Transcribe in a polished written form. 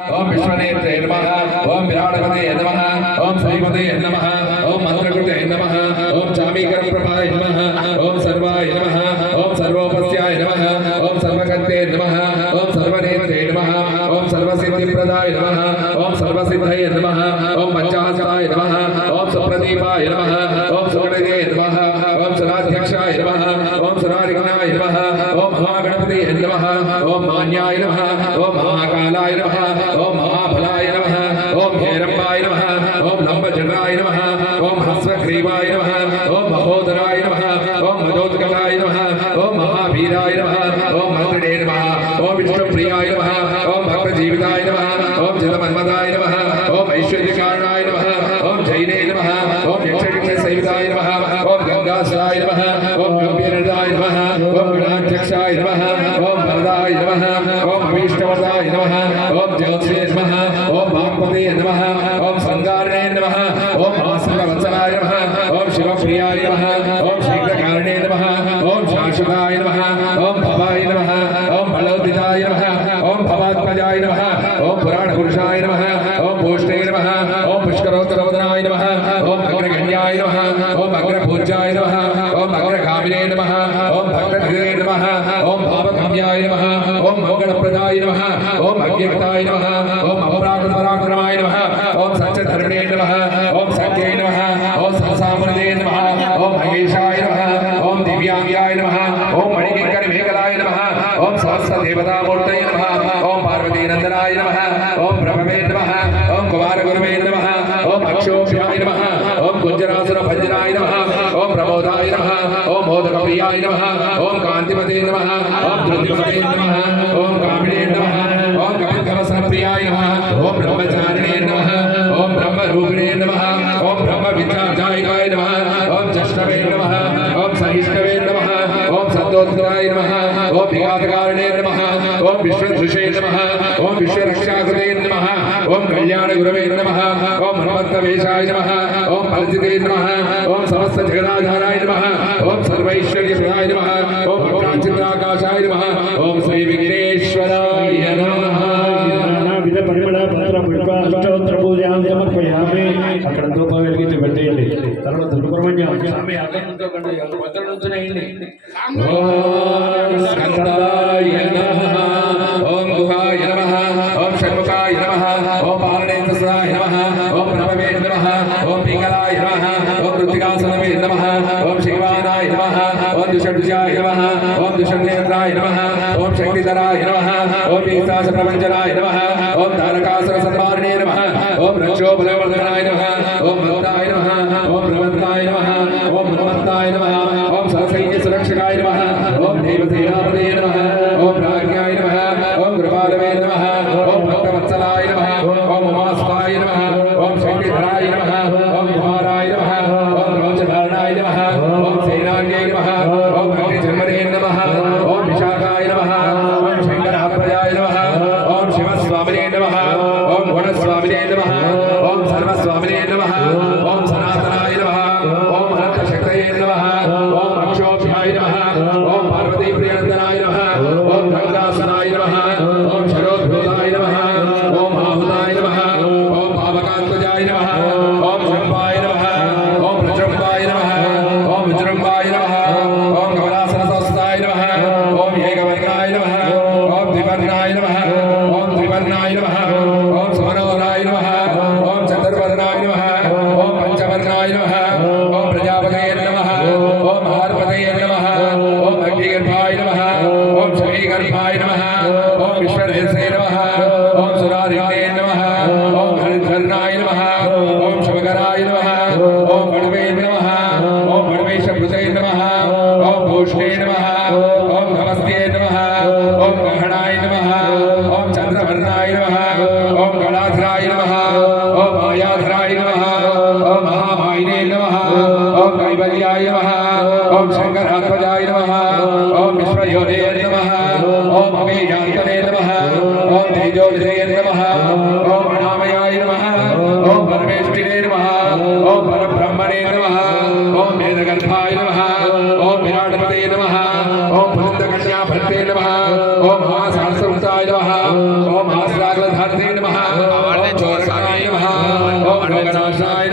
ओम विश्वनेत्रे नमः ओम विराटपते नमः ओम श्रीपते नमः ओम मंत्रकृते नमः ओम चामीकरप्रभाय नमः ओम सर्वाय नमः ओम सर्वोपस्याय नमः ओम सर्वकर्ते नमः ओम सर्वनेत्रे नमः ओम सर्वसिद्धिप्रदाय नमः ओम सर्वसिद्धये नमः ओम पंचाहस्ताय नमः ओम सुप्रदीपाय नमः ओम सुगणगे नमः ओम सुराध्यक्षाय नमः ओम सुरारिगणाय नमः ओम महागणपते नमः ओम मान्याय नमः ओम महाकालाय नमः ओम महाफलाय नमः ओम हेरंबाय नमः ओम लंबजटाय नमः ओम हस्वग्रीवाय नमः ओम महोदराय नमः ओम मदोत्कटाय नमः ओम महावीराय नमः ओम भद्रणे नमः ओम विष्णुप्रियाय नमः ओम भक्तजीविताय नमः ओम जलमन्मदाय नमः ओम ऐश्वर्यकारणाय नमः ओम जैने नमः ओम यक्षसेविताय नमः ओम गंगासराय नमः ओम गंभीरदाय नमः ओम गणाध्यक्षाय नमः ओम वरदाय नमः ओम अभीष्टवरदाय नमः ओम ज्योतिषे नमः ओम वाक्पते नमः ओम संगारणे नमः ओम आसनवत्सलाय नमः ओम शिवप्रियाय नमः ओम शीघ्रकारणे नमः ओम शाश्वताय नमः ओम भवाय नमः ओम बलोदिताय नमः ओम भवात्मजाय नमः ओम पुराणपुरुषाय नमः ओम भूष्णे नमः ओम पुष्करोत्तरवदनाय नमः ओम अग्रगण्याय नमः ओम अग्रपूज्याय नमः ओम अग्रगामिने नमः ओम भक्तनिधे नमः ओम भावकाम्याय नमः ओम मंगलप्रदाय नमः ओम अव्यक्ताय नमः ओम अपराक्रमाय नमः ओम सत्यधर्मे नमः ओम सत्ये नमः ओम सहसामृते नमः ओम महेशाय नमः ओम दिव्यांगाय नमः ओम मणिकिंकर मेघलाय नमः ओम सहस्रदेवतामूर्तये नमः ओम पार्वतीनंदनाय नमः ओम ब्रह्मवे नमः ओम कुमारगुरुवे नमः ओम अक्षोभ्याय नमः ओम गुंजरासुरभंजनाय नमः ओम प्रमोदाय नमः ओम मोदकप्रियाय नमः ओम कांतिमते नमः ओम द्रुतिमते नमः ओम कामिने नमः ओम कविकवसनप्रियाय नमः ओम ब्रह्मचारिणे नमः ओम ब्रह्मरूपिणे नमः ओम ब्रह्मविद्याध्यायिकाय नमः ओम जष्टवे नमः ओम सहिष्णवे नमः ओम सद्योत्तराय नमः ओम विघातकारिणे नमः ओम विश्वधृषे नमः ओम विश्वरक्षाकृते नमः ओम कल्याणगुरवे नमः ओम हनुमन्तवेशाय नमः ओम फलजिते नमः ओम समस्त जगदाधाराय नमः ओम सर्वैश्वर्यप्रदाय नमः ओम प्राचित्राकाशाय नमः ओम श्री विघ्नेश्वराय नमः नानाविध परिमళ పత్ర పుష్ప అష్టోత్తర పూజాం సమర్పయామి. అక్కడ ధూపం వెలిగించి పెట్టేయండి. తర్వాత సుబ్రహ్మణ్యం స్వామి అక్కడంతో కండి భద్ర నుంచునేయండి. ఓం స్కందాయ నమః ఓం గుహాయ నమః ఓం షణ్ముఖాయ నమః ఓం పాలనేత్రసాయ నమః ఓం నమవే నమః ఓం పింగళాయ నమః ఓం కృత్తికాసనవే నమః ఓం శివానాయ నమః ఓం దుషడ్జాయ నమః ఓం దుషడ్నేత్రాయ నమః ఓం శక్తిధరాయ నమః ఓం ఈశాస ప్రపంచనాయ నమః ఓం తారకాసుర సంహారిణే నమః ఓం రక్షోబలవర్ధనాయ నమః ఓం భక్తాయ నమః ఓం ప్రవంతాయ నమః ఓం హనుమంతాయ నమః ఓం సరసైన్య సురక్షకాయ నమః ఓం దేవసేనాపతే నమః ఓం ప్రాజ్ఞాయ నమః ఓం కృపాలవే నమః ఓం భక్తవత్సలాయ నమః ఓం ఉమాస్వాయ నమః ఓం శక్తిధరాయ నమః ఓం కుమారాయ నమః ఓం వంశధారణాయ నమః ఓం సేనాన్యాయ నమః ఓం భక్తిజన్మనే నమః ఓం విశాఖాయ నమః ఓం శంకరాత్మజాయ నమః ఓం శివస్వామినే నమః ఓం గుణస్వామినే నమః ఓం సర్వస్వామినే నమః ఓం సనాతనాయ నమః ఓం అనంతశక్తయే నమః ఓం అక్షోభ్యాయ నమః ఓం పార్వతీప్రియందనాయ నమః ఓం గంగాసనాయ నమః ఓం శరోద్భూతాయ నమః ఓం ఆహుతాయ నమః ఓం పావకాంతజాయ నమః ఓం శంభాయ నమః ఓం ప్రజంబాయ నమః ఓం విజృంబాయ నమః ఓం కమలాసనసంస్థాయ నమః ఓం ఏకవర్ణాయ నమః ఓం ద్వివర్ణాయ నమః ఓం త్రివర్ణాయ నమః ఓం సుమనోరాయ నమః ఓం చతుర్వర్ణాయ నమః ఓం పంచవర్ణాయ నమః ఓం ప్రజాపతయే నమః ఓం మహార్పతయే నమః ఓం అగ్నిగర్భాయ నమః ఓం శమీగర్భాయ నమః ఓం విశ్వదేశే నమః ఓం సురారిణే నమః ఓం హరిధర్ణాయ నమః ఓం శుభకరాయ నమః ఓం వడవే నమః ఓం వడవేశభృతే నమః ఓం భూష్ణే నమః ఓం నమస్తే నమః ఓం గ్రహణాయ నమః ఓం చంద్రవర్ణాయ నమః ఓం గళాధరాయ నమః ఓం మాయాధరాయ నమః ఓం మహామాయినే నమః ఓం కైవల్యాయ నమః ఓం శంకరాత్మజాయ నమః ఓం విశ్వయోనే నమః ఓం అమేయాంతనే నమః ఓం తేజోనిధే నమః ఓం అనామయాయ నమః ఓం పరమేష్ఠినే నమః ఓం పరబ్రహ్మణే నమః ఓం వేదగర్భాయ నమః ఓం విరాటపతే నమః ఓం పులిందకన్యాభర్తే నమః ఓం మహాసహస్రవృతాయ నమః ఓం మహాశ్రాగ్రధాత్రే నమః नमः ओम चोरकाय नमः ओम लोकनाशाय